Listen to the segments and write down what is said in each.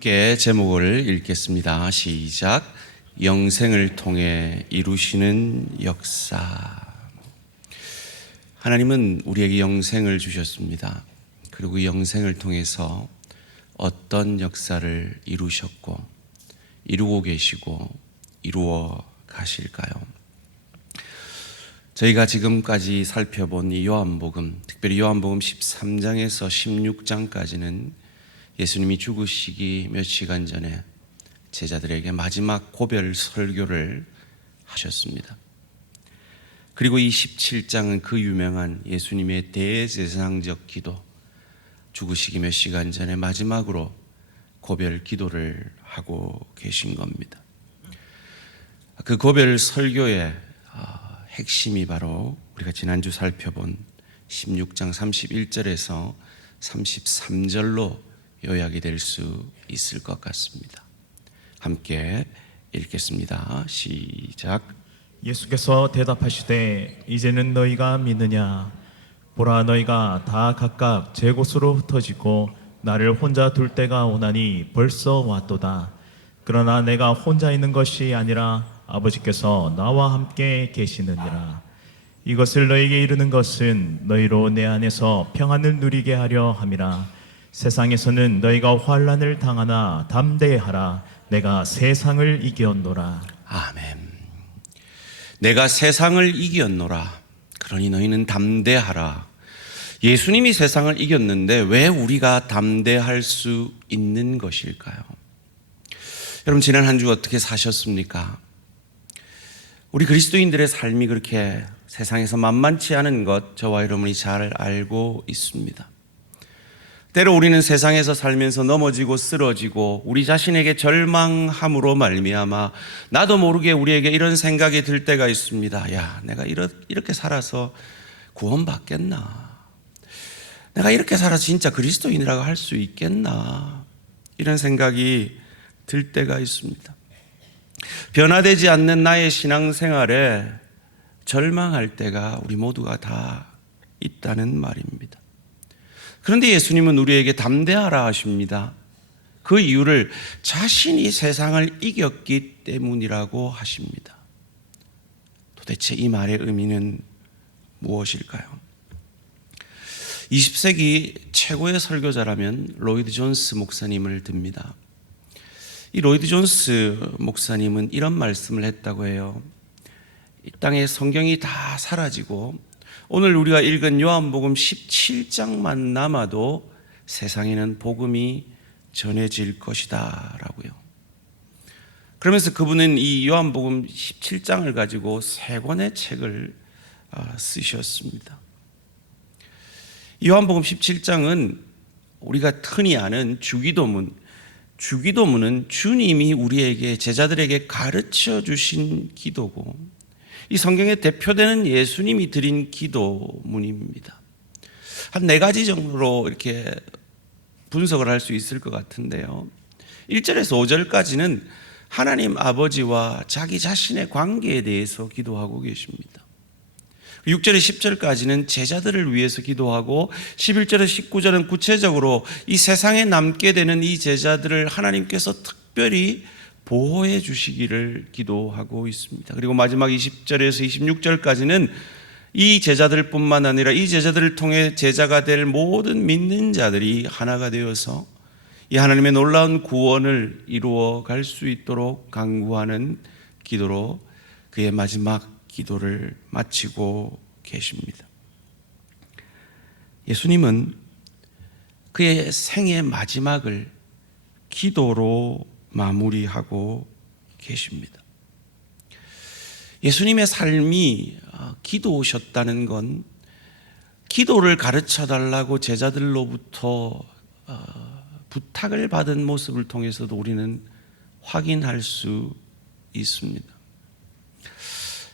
함께 제목을 읽겠습니다. 시작. 영생을 통해 이루시는 역사. 하나님은 우리에게 영생을 주셨습니다. 그리고 이 영생을 통해서 어떤 역사를 이루셨고 이루고 계시고 이루어 가실까요? 저희가 지금까지 살펴본 이 요한복음, 특별히 요한복음 13장에서 16장까지는 예수님이 죽으시기 몇 시간 전에 제자들에게 마지막 고별 설교를 하셨습니다. 그리고 이 17장은 그 유명한 예수님의 대제사장적 기도, 죽으시기 몇 시간 전에 마지막으로 고별 기도를 하고 계신 겁니다. 그 고별 설교의 핵심이 바로 우리가 지난주 살펴본 16장 31절에서 33절로 요약이 될 수 있을 것 같습니다. 함께 읽겠습니다. 시작. 예수께서 대답하시되 이제는 너희가 믿느냐? 보라, 너희가 다 각각 제 곳으로 흩어지고 나를 혼자 둘 때가 오나니 벌써 왔도다. 그러나 내가 혼자 있는 것이 아니라 아버지께서 나와 함께 계시느니라. 이것을 너희에게 이르는 것은 너희로 내 안에서 평안을 누리게 하려 함이라. 세상에서는 너희가 환난을 당하나 담대하라. 내가 세상을 이겼노라. 아멘. 내가 세상을 이겼노라. 그러니 너희는 담대하라. 예수님이 세상을 이겼는데 왜 우리가 담대할 수 있는 것일까요? 여러분, 지난 한 주 어떻게 사셨습니까? 우리 그리스도인들의 삶이 그렇게 세상에서 만만치 않은 것 저와 여러분이 잘 알고 있습니다. 때로 우리는 세상에서 살면서 넘어지고 쓰러지고 우리 자신에게 절망함으로 말미암아 나도 모르게 우리에게 이런 생각이 들 때가 있습니다. 야, 내가 이렇게 살아서 구원받겠나? 내가 이렇게 살아서 진짜 그리스도인이라고 할 수 있겠나? 이런 생각이 들 때가 있습니다. 변화되지 않는 나의 신앙생활에 절망할 때가 우리 모두가 다 있다는 말입니다. 그런데 예수님은 우리에게 담대하라 하십니다. 그 이유를 자신이 세상을 이겼기 때문이라고 하십니다. 도대체 이 말의 의미는 무엇일까요? 20세기 최고의 설교자라면 로이드 존스 목사님을 듭니다. 이 로이드 존스 목사님은 이런 말씀을 했다고 해요. 이 땅에 성경이 다 사라지고 오늘 우리가 읽은 요한복음 17장만 남아도 세상에는 복음이 전해질 것이다 라고요. 그러면서 그분은 이 요한복음 17장을 가지고 3권의 책을 쓰셨습니다. 요한복음 17장은 우리가 흔히 아는 주기도문은 주님이 우리에게, 제자들에게 가르쳐 주신 기도고 이 성경에 대표되는 예수님이 드린 기도문입니다. 한 4가지 정도로 이렇게 분석을 할 수 있을 것 같은데요. 1절에서 5절까지는 하나님 아버지와 자기 자신의 관계에 대해서 기도하고 계십니다. 6절에서 10절까지는 제자들을 위해서 기도하고 11절에서 19절은 구체적으로 이 세상에 남게 되는 이 제자들을 하나님께서 특별히 보호해 주시기를 기도하고 있습니다. 그리고 마지막 20절에서 26절까지는 이 제자들뿐만 아니라 이 제자들을 통해 제자가 될 모든 믿는 자들이 하나가 되어서 이 하나님의 놀라운 구원을 이루어 갈 수 있도록 간구하는 기도로 그의 마지막 기도를 마치고 계십니다. 예수님은 그의 생의 마지막을 기도로 마무리하고 계십니다. 예수님의 삶이 기도셨다는 건 기도를 가르쳐 달라고 제자들로부터 부탁을 받은 모습을 통해서도 우리는 확인할 수 있습니다.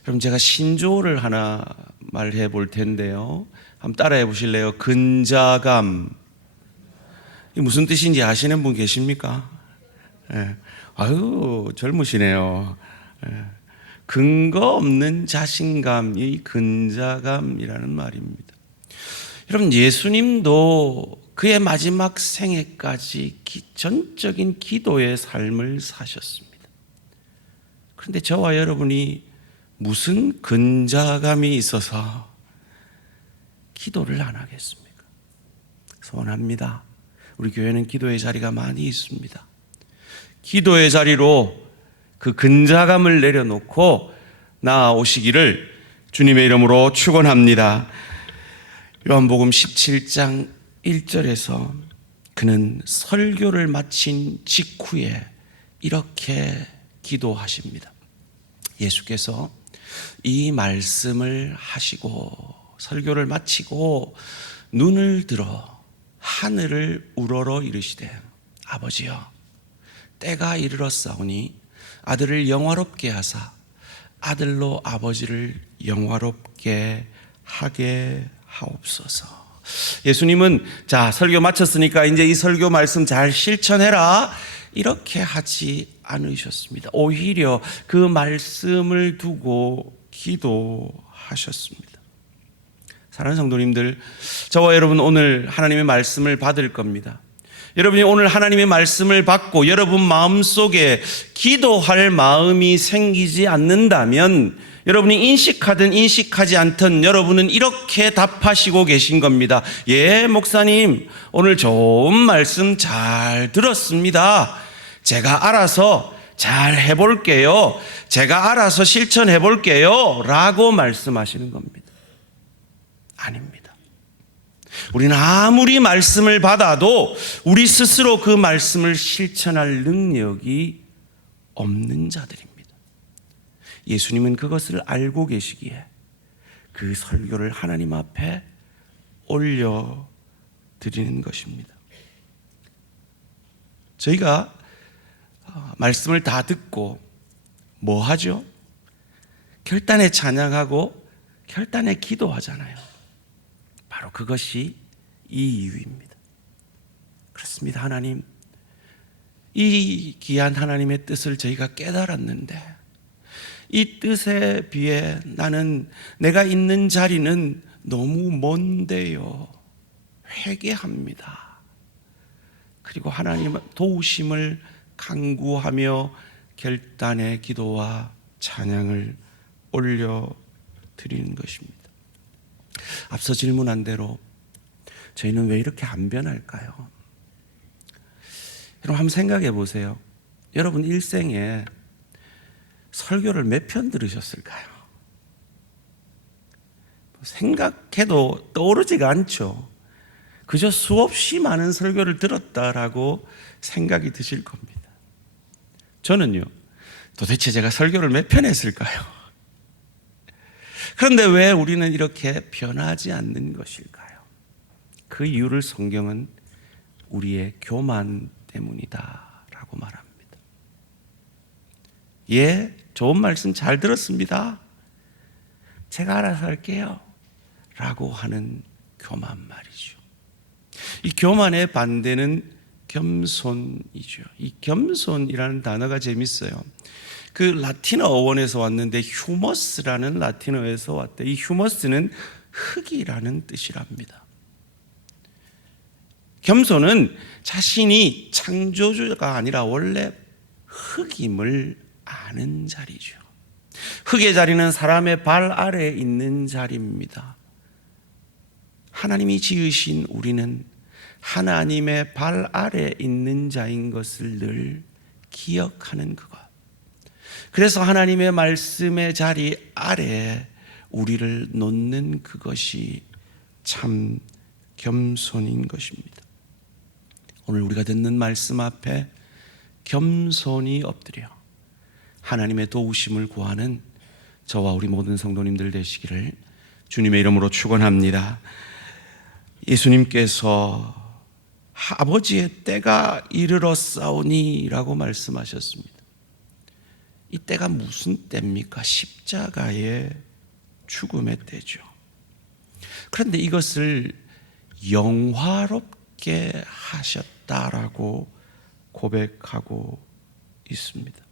그럼 제가 신조어를 하나 말해 볼 텐데요. 한번 따라해 보실래요? 근자감. 이게 무슨 뜻인지 아시는 분 계십니까? 예. 아유, 젊으시네요. 예. 근거 없는 자신감이 근자감이라는 말입니다. 여러분, 예수님도 그의 마지막 생애까지 전적인 기도의 삶을 사셨습니다. 그런데 저와 여러분이 무슨 근자감이 있어서 기도를 안 하겠습니까? 소원합니다. 우리 교회는 기도의 자리가 많이 있습니다. 기도의 자리로 그 근자감을 내려놓고 나아오시기를 주님의 이름으로 축원합니다. 요한복음 17장 1절에서 그는 설교를 마친 직후에 이렇게 기도하십니다. 예수께서 이 말씀을 하시고 설교를 마치고 눈을 들어 하늘을 우러러 이르시되 아버지여 때가 이르렀사오니 아들을 영화롭게 하사 아들로 아버지를 영화롭게 하게 하옵소서. 예수님은 자 설교 마쳤으니까 이제 이 설교 말씀 잘 실천해라 이렇게 하지 않으셨습니다. 오히려 그 말씀을 두고 기도하셨습니다. 사랑하는 성도님들, 저와 여러분 오늘 하나님의 말씀을 받을 겁니다. 여러분이 오늘 하나님의 말씀을 받고 여러분 마음속에 기도할 마음이 생기지 않는다면 여러분이 인식하든 인식하지 않든 여러분은 이렇게 답하시고 계신 겁니다. 예, 목사님, 오늘 좋은 말씀 잘 들었습니다. 제가 알아서 잘 해볼게요. 제가 알아서 실천해 볼게요. 라고 말씀하시는 겁니다. 아닙니다. 우리는 아무리 말씀을 받아도 우리 스스로 그 말씀을 실천할 능력이 없는 자들입니다. 예수님은 그것을 알고 계시기에 그 설교를 하나님 앞에 올려드리는 것입니다. 저희가 말씀을 다 듣고 뭐 하죠? 결단에 찬양하고 결단에 기도하잖아요. 바로 그것이 이 이유입니다. 그렇습니다. 하나님, 이 귀한 하나님의 뜻을 저희가 깨달았는데 이 뜻에 비해 나는 내가 있는 자리는 너무 먼데요. 회개합니다. 그리고 하나님 도우심을 간구하며 결단의 기도와 찬양을 올려드리는 것입니다. 앞서 질문한 대로 저희는 왜 이렇게 안 변할까요? 여러분 한번 생각해 보세요. 여러분 일생에 설교를 몇 편 들으셨을까요? 생각해도 떠오르지가 않죠. 그저 수없이 많은 설교를 들었다라고 생각이 드실 겁니다. 저는요, 도대체 제가 설교를 몇 편 했을까요? 그런데 왜 우리는 이렇게 변하지 않는 것일까요? 그 이유를 성경은 우리의 교만 때문이다라고 말합니다. 예, 좋은 말씀 잘 들었습니다. 제가 알아서 할게요. 라고 하는 교만 말이죠. 이 교만의 반대는 겸손이죠. 이 겸손이라는 단어가 재밌어요. 그 라틴어 어원에서 왔는데 휴머스라는 라틴어에서 왔대. 이 휴머스는 흙이라는 뜻이랍니다. 겸손은 자신이 창조주가 아니라 원래 흙임을 아는 자리죠. 흙의 자리는 사람의 발 아래에 있는 자리입니다. 하나님이 지으신 우리는 하나님의 발 아래에 있는 자인 것을 늘 기억하는 그것. 그래서 하나님의 말씀의 자리 아래에 우리를 놓는 그것이 참 겸손인 것입니다. 오늘 우리가 듣는 말씀 앞에 겸손히 엎드려 하나님의 도우심을 구하는 저와 우리 모든 성도님들 되시기를 주님의 이름으로 축원합니다. 예수님께서 아버지의 때가 이르렀사오니 라고 말씀하셨습니다. 이 때가 무슨 때입니까? 십자가의 죽음의 때죠. 그런데 이것을 영화롭게 하셨다라고 고백하고 있습니다.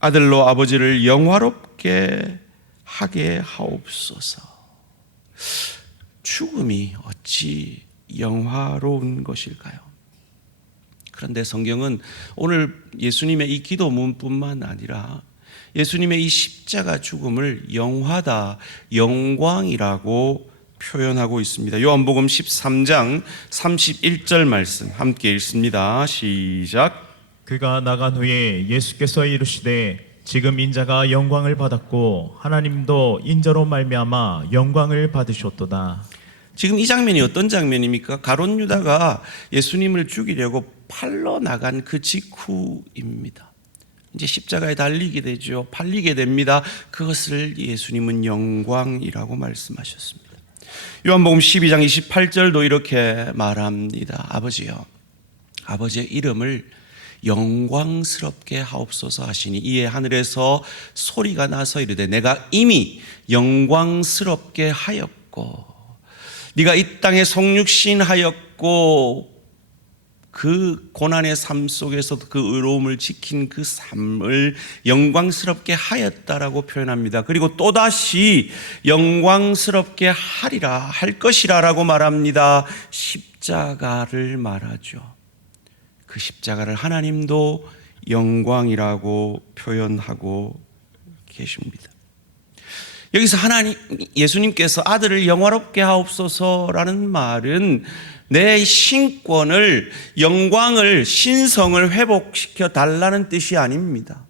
아들로 아버지를 영화롭게 하게 하옵소서. 죽음이 어찌 영화로운 것일까요? 그런데 성경은 오늘 예수님의 이 기도문뿐만 아니라 예수님의 이 십자가 죽음을 영화다, 영광이라고 표현하고 있습니다. 요한복음 13장 31절 말씀 함께 읽습니다. 시작. 그가 나간 후에 예수께서 이르시되 지금 인자가 영광을 받았고 하나님도 인자로 말미암아 영광을 받으셨도다. 지금 이 장면이 어떤 장면입니까? 가룟 유다가 예수님을 죽이려고 팔러 나간 그 직후입니다. 이제 십자가에 달리게 되죠. 팔리게 됩니다. 그것을 예수님은 영광이라고 말씀하셨습니다. 요한복음 12장 28절도 이렇게 말합니다. 아버지여, 아버지의 이름을 영광스럽게 하옵소서 하시니 이에 하늘에서 소리가 나서 이르되 내가 이미 영광스럽게 하였고 네가 이 땅에 성육신하였고 그 고난의 삶 속에서도 그 의로움을 지킨 그 삶을 영광스럽게 하였다라고 표현합니다. 그리고 또다시 영광스럽게 하리라, 할 것이라라고 말합니다. 십자가를 말하죠. 그 십자가를 하나님도 영광이라고 표현하고 계십니다. 여기서 예수님께서 아들을 영화롭게 하옵소서라는 말은 내 신권을, 영광을, 신성을 회복시켜 달라는 뜻이 아닙니다.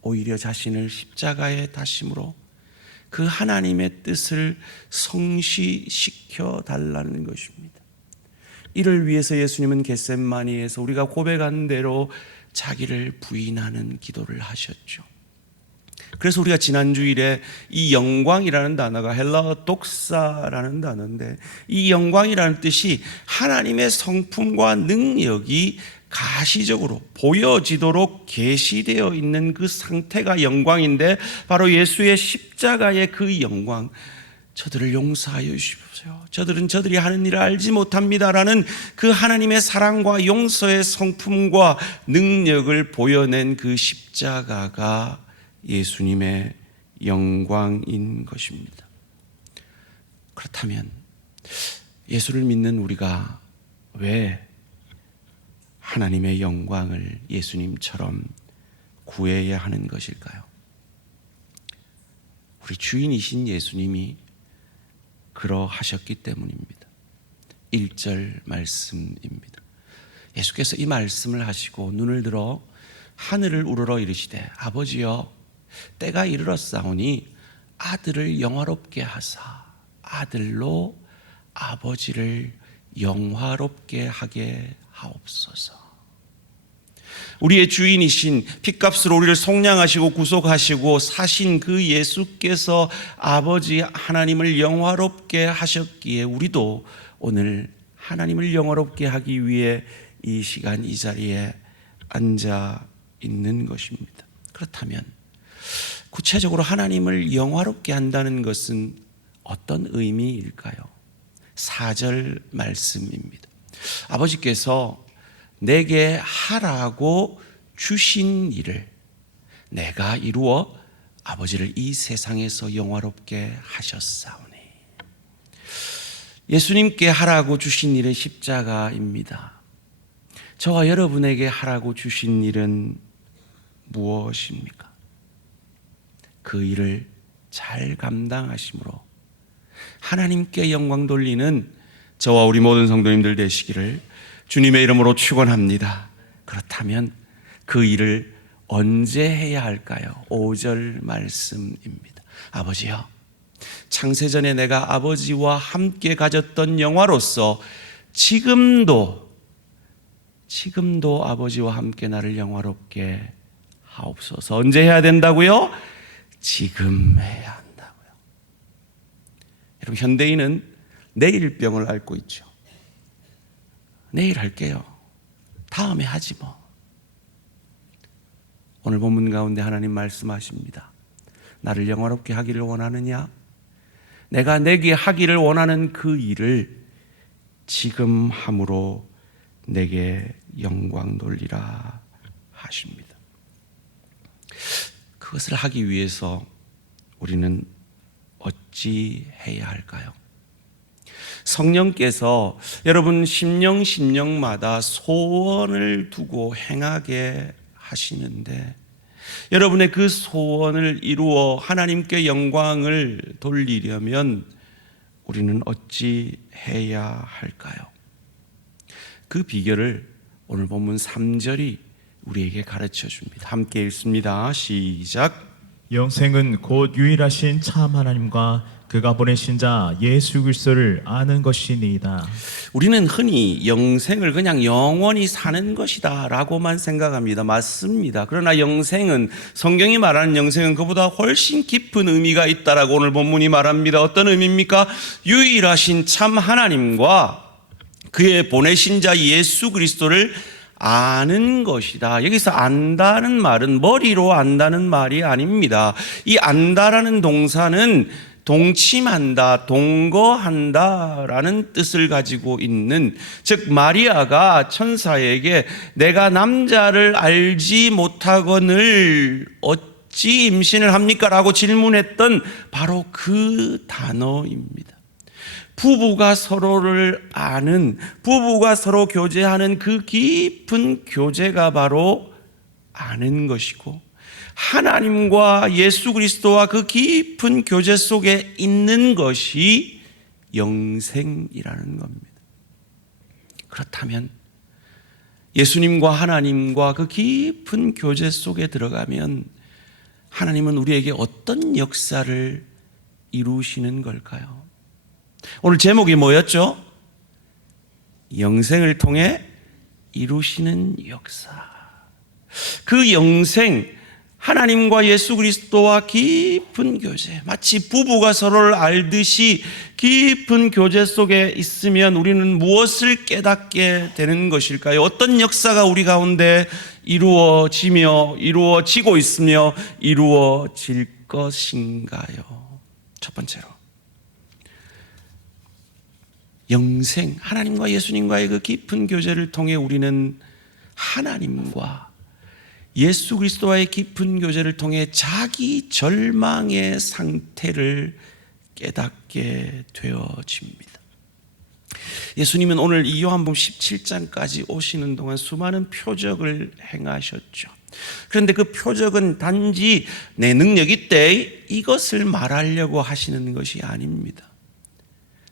오히려 자신을 십자가에 다심으로 그 하나님의 뜻을 성취시켜 달라는 것입니다. 이를 위해서 예수님은 겟세마니에서 우리가 고백한 대로 자기를 부인하는 기도를 하셨죠. 그래서 우리가 지난 주일에 이 영광이라는 단어가 헬라어 독사라는 단어인데 이 영광이라는 뜻이 하나님의 성품과 능력이 가시적으로 보여지도록 계시되어 있는 그 상태가 영광인데 바로 예수의 십자가의 그 영광, 저들을 용서하여 주십시오. 저들은 저들이 하는 일을 알지 못합니다라는 그 하나님의 사랑과 용서의 성품과 능력을 보여낸 그 십자가가 예수님의 영광인 것입니다. 그렇다면 예수를 믿는 우리가 왜 하나님의 영광을 예수님처럼 구해야 하는 것일까요? 우리 주인이신 예수님이 그러하셨기 때문입니다. 1절 말씀입니다. 예수께서 이 말씀을 하시고 눈을 들어 하늘을 우러러 이르시되 아버지여 때가 이르렀사오니 아들을 영화롭게 하사 아들로 아버지를 영화롭게 하게 하옵소서. 우리의 주인이신 핏값으로 우리를 속량하시고 구속하시고 사신 그 예수께서 아버지 하나님을 영화롭게 하셨기에 우리도 오늘 하나님을 영화롭게 하기 위해 이 시간 이 자리에 앉아 있는 것입니다. 그렇다면 구체적으로 하나님을 영화롭게 한다는 것은 어떤 의미일까요? 4절 말씀입니다. 아버지께서 내게 하라고 주신 일을 내가 이루어 아버지를 이 세상에서 영화롭게 하셨사오니. 예수님께 하라고 주신 일은 십자가입니다. 저와 여러분에게 하라고 주신 일은 무엇입니까? 그 일을 잘 감당하심으로 하나님께 영광 돌리는 저와 우리 모든 성도님들 되시기를 주님의 이름으로 축원합니다. 그렇다면 그 일을 언제 해야 할까요? 5절 말씀입니다. 아버지여, 창세전에 내가 아버지와 함께 가졌던 영화로서 지금도 아버지와 함께 나를 영화롭게 하옵소서. 언제 해야 된다고요? 지금 해야 한다고요. 여러분, 현대인은 내일병을 앓고 있죠. 내일 할게요. 다음에 하지 뭐. 오늘 본문 가운데 하나님 말씀하십니다. 나를 영화롭게 하기를 원하느냐? 내가 내게 하기를 원하는 그 일을 지금 함으로 내게 영광 돌리라 하십니다. 그것을 하기 위해서 우리는 어찌 해야 할까요? 성령께서 여러분 심령마다 소원을 두고 행하게 하시는데, 여러분의 그 소원을 이루어 하나님께 영광을 돌리려면 우리는 어찌 해야 할까요? 그 비결을 오늘 본문 3절이 우리에게 가르쳐 줍니다. 함께 읽습니다. 시작. 영생은 곧 유일하신 참 하나님과 그가 보내신 자 예수 그리스도를 아는 것이니이다. 우리는 흔히 영생을 그냥 영원히 사는 것이다 라고만 생각합니다. 맞습니다. 그러나 영생은, 성경이 말하는 영생은 그보다 훨씬 깊은 의미가 있다라고 오늘 본문이 말합니다. 어떤 의미입니까? 유일하신 참 하나님과 그의 보내신 자 예수 그리스도를 아는 것이다. 여기서 안다는 말은 머리로 안다는 말이 아닙니다. 이 안다라는 동사는 동침한다, 동거한다라는 뜻을 가지고 있는, 즉 마리아가 천사에게 내가 남자를 알지 못하거늘 어찌 임신을 합니까? 라고 질문했던 바로 그 단어입니다. 부부가 서로를 아는, 부부가 서로 교제하는 그 깊은 교제가 바로 아는 것이고, 하나님과 예수 그리스도와 그 깊은 교제 속에 있는 것이 영생이라는 겁니다. 그렇다면 예수님과 하나님과 그 깊은 교제 속에 들어가면 하나님은 우리에게 어떤 역사를 이루시는 걸까요? 오늘 제목이 뭐였죠? 영생을 통해 이루시는 역사. 그 영생, 하나님과 예수 그리스도와 깊은 교제, 마치 부부가 서로를 알듯이 깊은 교제 속에 있으면 우리는 무엇을 깨닫게 되는 것일까요? 어떤 역사가 우리 가운데 이루어지고 있으며 이루어질 것인가요? 첫 번째로, 영생, 하나님과 예수님과의 그 깊은 교제를 통해 우리는 하나님과 예수 그리스도와의 깊은 교제를 통해 자기 절망의 상태를 깨닫게 되어집니다. 예수님은 오늘 이 요한복음 17장까지 오시는 동안 수많은 표적을 행하셨죠. 그런데 그 표적은 단지 내 능력이 있대 이것을 말하려고 하시는 것이 아닙니다.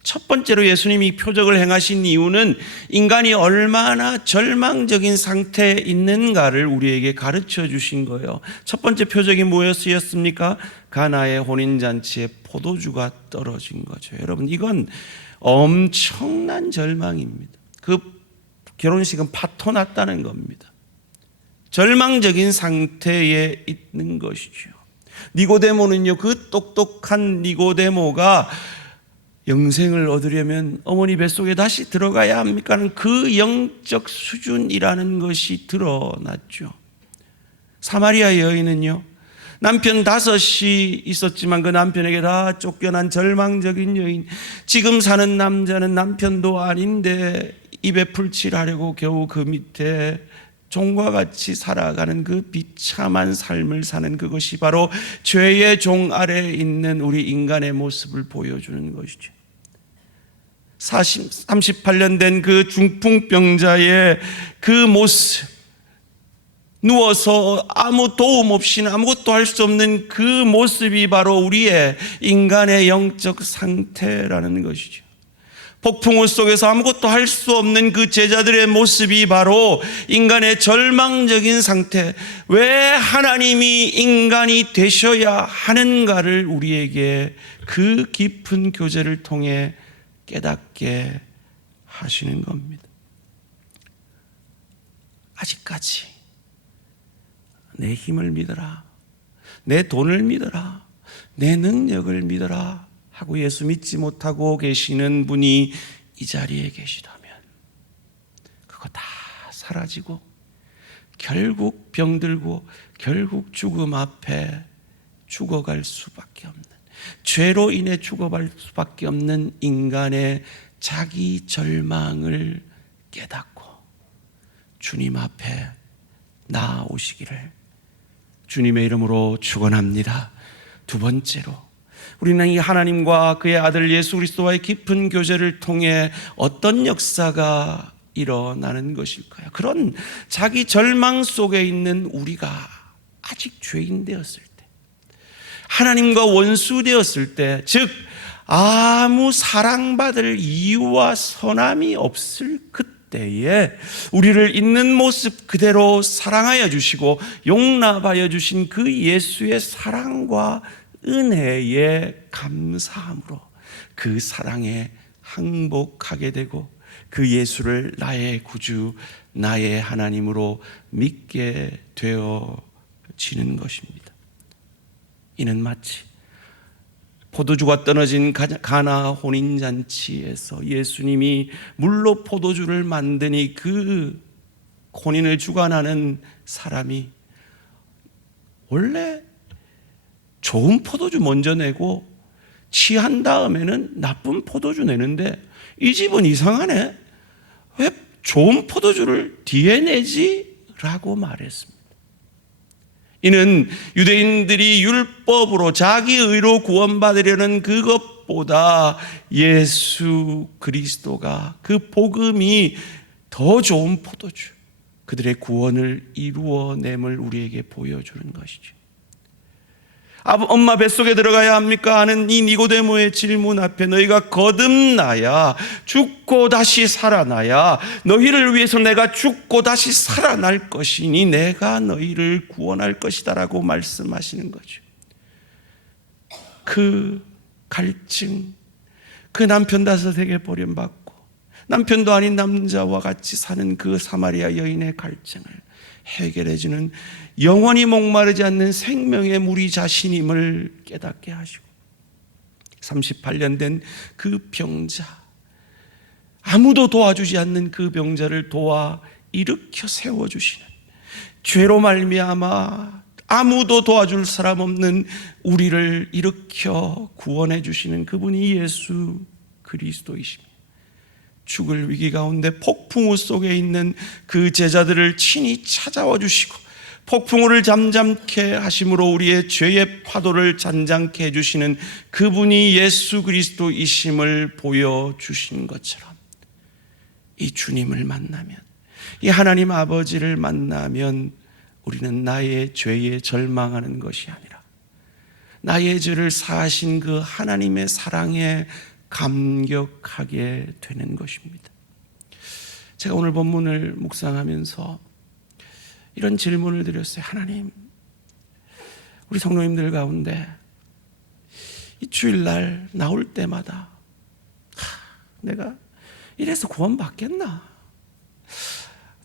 첫 번째로 예수님이 표적을 행하신 이유는 인간이 얼마나 절망적인 상태에 있는가를 우리에게 가르쳐 주신 거예요. 첫 번째 표적이 뭐였습니까? 가나의 혼인잔치에 포도주가 떨어진 거죠. 여러분, 이건 엄청난 절망입니다. 그 결혼식은 파토 났다는 겁니다. 절망적인 상태에 있는 것이죠. 니고데모는요, 그 똑똑한 니고데모가 영생을 얻으려면 어머니 뱃속에 다시 들어가야 합니까? 하는 그 영적 수준이라는 것이 드러났죠. 사마리아 여인은요, 남편 5이 있었지만 그 남편에게 다 쫓겨난 절망적인 여인, 지금 사는 남자는 남편도 아닌데 입에 풀칠하려고 겨우 그 밑에 종과 같이 살아가는 그 비참한 삶을 사는, 그것이 바로 죄의 종 아래에 있는 우리 인간의 모습을 보여주는 것이죠. 38년 된 그 중풍병자의 그 모습, 누워서 아무 도움 없이는 아무것도 할 수 없는 그 모습이 바로 우리의 인간의 영적 상태라는 것이죠. 폭풍우 속에서 아무것도 할 수 없는 그 제자들의 모습이 바로 인간의 절망적인 상태, 왜 하나님이 인간이 되셔야 하는가를 우리에게 그 깊은 교제를 통해 깨닫게 하시는 겁니다. 아직까지 내 힘을 믿어라, 내 돈을 믿어라, 내 능력을 믿어라 하고 예수 믿지 못하고 계시는 분이 이 자리에 계시다면 그거 다 사라지고 결국 병들고 결국 죽음 앞에 죽어갈 수밖에 없는, 죄로 인해 죽어갈 수밖에 없는 인간의 자기 절망을 깨닫고 주님 앞에 나아오시기를 주님의 이름으로 축원합니다. 두 번째로, 우리는 이 하나님과 그의 아들 예수 그리스도와의 깊은 교제를 통해 어떤 역사가 일어나는 것일까요? 그런 자기 절망 속에 있는 우리가 아직 죄인 되었을 때, 하나님과 원수 되었을 때, 즉 아무 사랑받을 이유와 선함이 없을 그때에 우리를 있는 모습 그대로 사랑하여 주시고 용납하여 주신 그 예수의 사랑과 은혜에 감사함으로 그 사랑에 항복하게 되고 그 예수를 나의 구주, 나의 하나님으로 믿게 되어지는 것입니다. 이는 마치 포도주가 떨어진 가나 혼인잔치에서 예수님이 물로 포도주를 만드니 그 혼인을 주관하는 사람이 원래 좋은 포도주 먼저 내고 취한 다음에는 나쁜 포도주 내는데 이 집은 이상하네. 왜 좋은 포도주를 뒤에 내지? 라고 말했습니다. 이는 유대인들이 율법으로 자기 의로 구원받으려는 그것보다 예수 그리스도가 그 복음이 더 좋은 포도주, 그들의 구원을 이루어냄을 우리에게 보여주는 것이죠. 엄마 뱃속에 들어가야 합니까? 하는 이 니고데모의 질문 앞에 너희가 거듭나야, 죽고 다시 살아나야, 너희를 위해서 내가 죽고 다시 살아날 것이니 내가 너희를 구원할 것이다 라고 말씀하시는 거죠. 그 갈증, 그 남편 다섯에게 버림받고 남편도 아닌 남자와 같이 사는 그 사마리아 여인의 갈증을 해결해주는 영원히 목마르지 않는 생명의 물이 자신임을 깨닫게 하시고 38년 된 그 병자, 아무도 도와주지 않는 그 병자를 도와 일으켜 세워주시는, 죄로 말미암아 아무도 도와줄 사람 없는 우리를 일으켜 구원해 주시는 그분이 예수 그리스도이십니다. 죽을 위기 가운데 폭풍우 속에 있는 그 제자들을 친히 찾아와 주시고 폭풍우를 잠잠케 하심으로 우리의 죄의 파도를 잔잔케 해주시는 그분이 예수 그리스도이심을 보여주신 것처럼 이 주님을 만나면, 이 하나님 아버지를 만나면 우리는 나의 죄에 절망하는 것이 아니라 나의 죄를 사하신 그 하나님의 사랑에 감격하게 되는 것입니다. 제가 오늘 본문을 묵상하면서 이런 질문을 드렸어요. 하나님, 우리 성도님들 가운데 이 주일날 나올 때마다 내가 이래서 구원받겠나?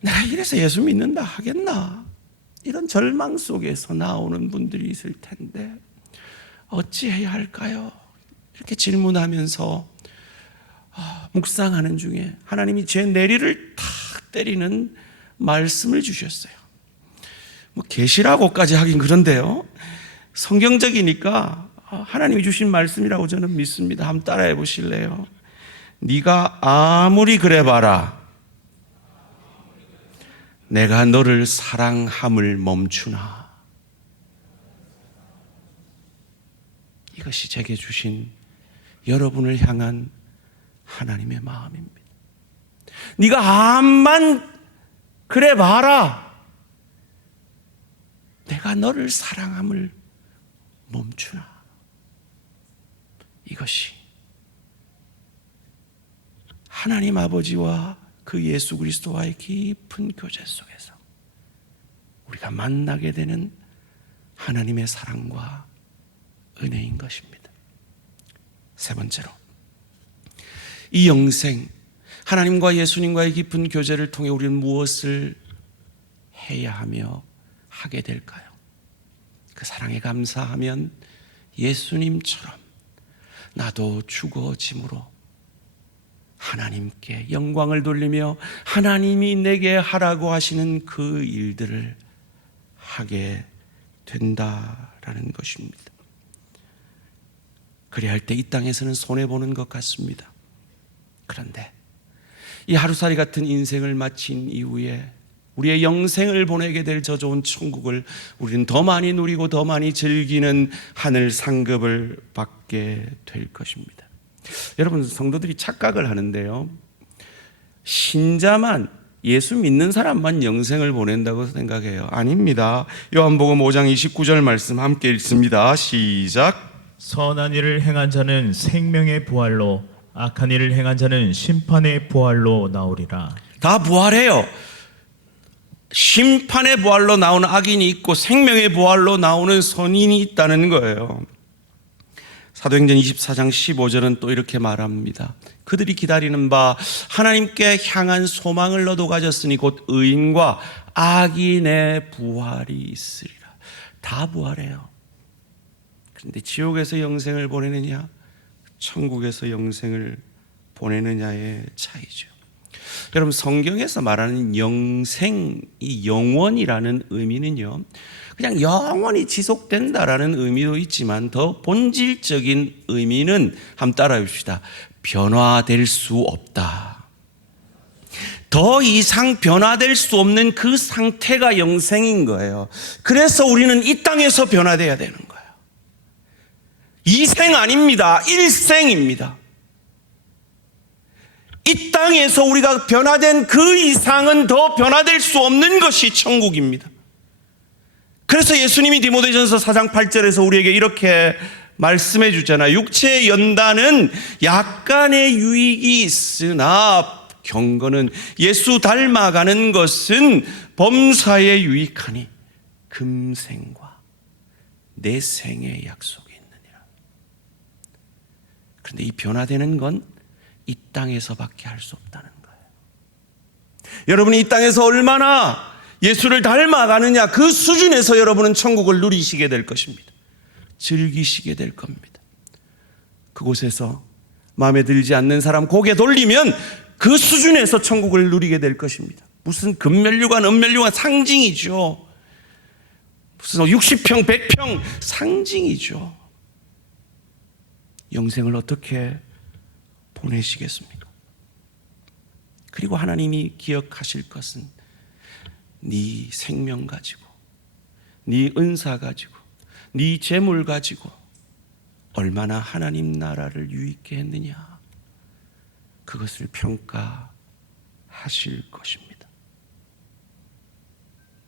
내가 이래서 예수 믿는다 하겠나? 이런 절망 속에서 나오는 분들이 있을 텐데 어찌해야 할까요? 이렇게 질문하면서 묵상하는 중에 하나님이 제 내리를 탁 때리는 말씀을 주셨어요. 뭐 계시라고까지 하긴 그런데요, 성경적이니까 하나님이 주신 말씀이라고 저는 믿습니다. 한번 따라해 보실래요? 네가 아무리 그래봐라 내가 너를 사랑함을 멈추나. 이것이 제게 주신 여러분을 향한 하나님의 마음입니다. 네가 암만 그래봐라 내가 너를 사랑함을 멈추나. 이것이 하나님 아버지와 그 예수 그리스도와의 깊은 교제 속에서 우리가 만나게 되는 하나님의 사랑과 은혜인 것입니다. 세 번째로, 이 영생, 하나님과 예수님과의 깊은 교제를 통해 우리는 무엇을 해야 하며 하게 될까요? 그 사랑에 감사하면 예수님처럼 나도 죽어짐으로 하나님께 영광을 돌리며 하나님이 내게 하라고 하시는 그 일들을 하게 된다라는 것입니다. 그래야 할 때 이 땅에서는 손해보는 것 같습니다. 그런데 이 하루살이 같은 인생을 마친 이후에 우리의 영생을 보내게 될 저 좋은 천국을 우리는 더 많이 누리고 더 많이 즐기는 하늘 상급을 받게 될 것입니다. 여러분, 성도들이 착각을 하는데요, 신자만, 예수 믿는 사람만 영생을 보낸다고 생각해요. 아닙니다. 요한복음 5장 29절 말씀 함께 읽습니다. 시작. 선한 일을 행한 자는 생명의 부활로, 악한 일을 행한 자는 심판의 부활로 나오리라. 다 부활해요. 심판의 부활로 나오는 악인이 있고 생명의 부활로 나오는 선인이 있다는 거예요. 사도행전 24장 15절은 또 이렇게 말합니다. 그들이 기다리는 바 하나님께 향한 소망을 너도 가졌으니 곧 의인과 악인의 부활이 있으리라. 다 부활해요. 그런데 지옥에서 영생을 보내느냐, 천국에서 영생을 보내느냐의 차이죠. 여러분, 성경에서 말하는 영생, 이 영원이라는 의미는요, 그냥 영원히 지속된다라는 의미도 있지만 더 본질적인 의미는 한번 따라해 봅시다. 변화될 수 없다. 더 이상 변화될 수 없는 그 상태가 영생인 거예요. 그래서 우리는 이 땅에서 변화돼야 되는 거예요. 이생 아닙니다. 일생입니다. 이 땅에서 우리가 변화된 그 이상은 더 변화될 수 없는 것이 천국입니다. 그래서 예수님이 디모데전서 4장 8절에서 우리에게 이렇게 말씀해 주잖아요. 육체의 연단은 약간의 유익이 있으나 경건은, 예수 닮아가는 것은 범사에 유익하니 금생과 내생의 약속이 있느니라. 그런데 이 변화되는 건 이 땅에서밖에 할 수 없다는 거예요. 여러분이 이 땅에서 얼마나 예수를 닮아가느냐, 그 수준에서 여러분은 천국을 누리시게 될 것입니다. 즐기시게 될 겁니다. 그곳에서 마음에 들지 않는 사람 고개 돌리면 그 수준에서 천국을 누리게 될 것입니다. 무슨 금면류관, 은면류관 상징이죠. 무슨 60평, 100평 상징이죠. 영생을 어떻게 보내시겠습니까? 그리고 하나님이 기억하실 것은 네 생명 가지고, 네 은사 가지고, 네 재물 가지고 얼마나 하나님 나라를 유익게 했느냐, 그것을 평가하실 것입니다.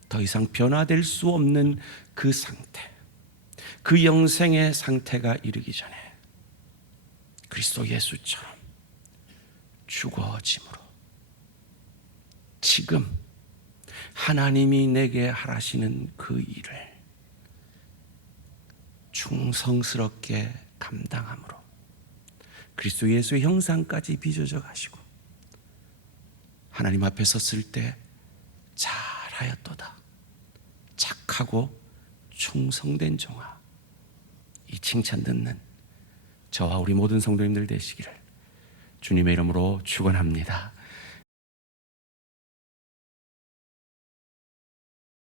더 이상 변화될 수 없는 그 상태, 그 영생의 상태가 이르기 전에 그리스도 예수처럼 죽어짐으로 지금 하나님이 내게 하라시는 그 일을 충성스럽게 감당함으로 그리스도 예수의 형상까지 빚어져 가시고 하나님 앞에 섰을 때 잘하였도다, 착하고 충성된 종아, 이 칭찬 듣는 저와 우리 모든 성도님들 되시기를 주님의 이름으로 축원합니다.